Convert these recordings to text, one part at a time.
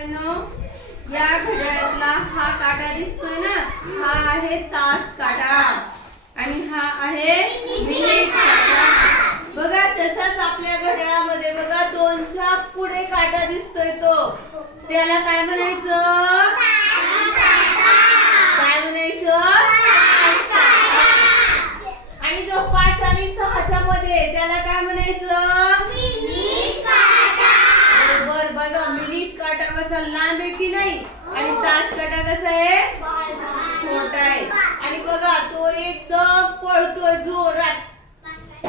या घड्याळातला हा काटा दिसतोय ना, हा आहे तास काटा आणि हा आहे मिनिट काटा. बघा तसंच आपल्या घड्याळामध्ये बघा दोनच्या पुढे काटा दिसतोय, तो त्याला काय म्हणायचं? काय म्हणायचं? आणि जो 5 आणि 6च्या मध्ये त्याला काय म्हणायचं? मिनिट काटा. बरोबर. बघा मिनिट काटा कसा लांब आहे की नाही आणि तास काटा कसा आहे? छोटा आहे. आणि बघा तो एकदम पळतोय जोरात,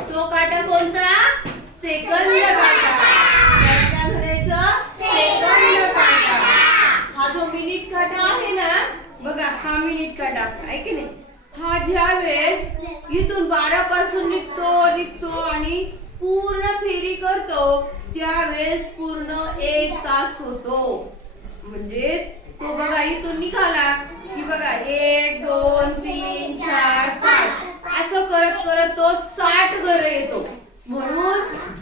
तो काटा कोणता? सेकंद काटा. त्याला काय म्हणायचं? सेकंद काटा. हा जो मिनिट काटा आहे ना, बघा हा मिनिट काटा आहे की नाही, हा ज्या वेळेस इथून 12 पासून निघतो आणि पूर्ण फेरी करतो त्यावेळेस पूर्ण 1 तास होतो. म्हणजे तो बघा इथून निघाला की बघा 1 2 3 4 5 असं करत करत तो 60 घरे येतो. म्हणून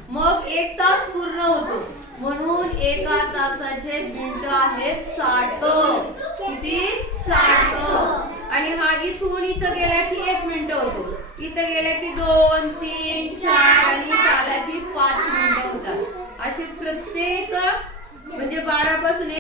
मग 1 तास पूर्ण होतो. म्हणून एका तासाचे मिनिट आहेत 60. किती? 60. आणि हा इथून इथं गेला की 1 मिनिट होतो, इथं गेला की 2 3 4 आणि इथं आला की 5 मिनिटं होतात. असे प्रत्येक म्हणजे 12 पासून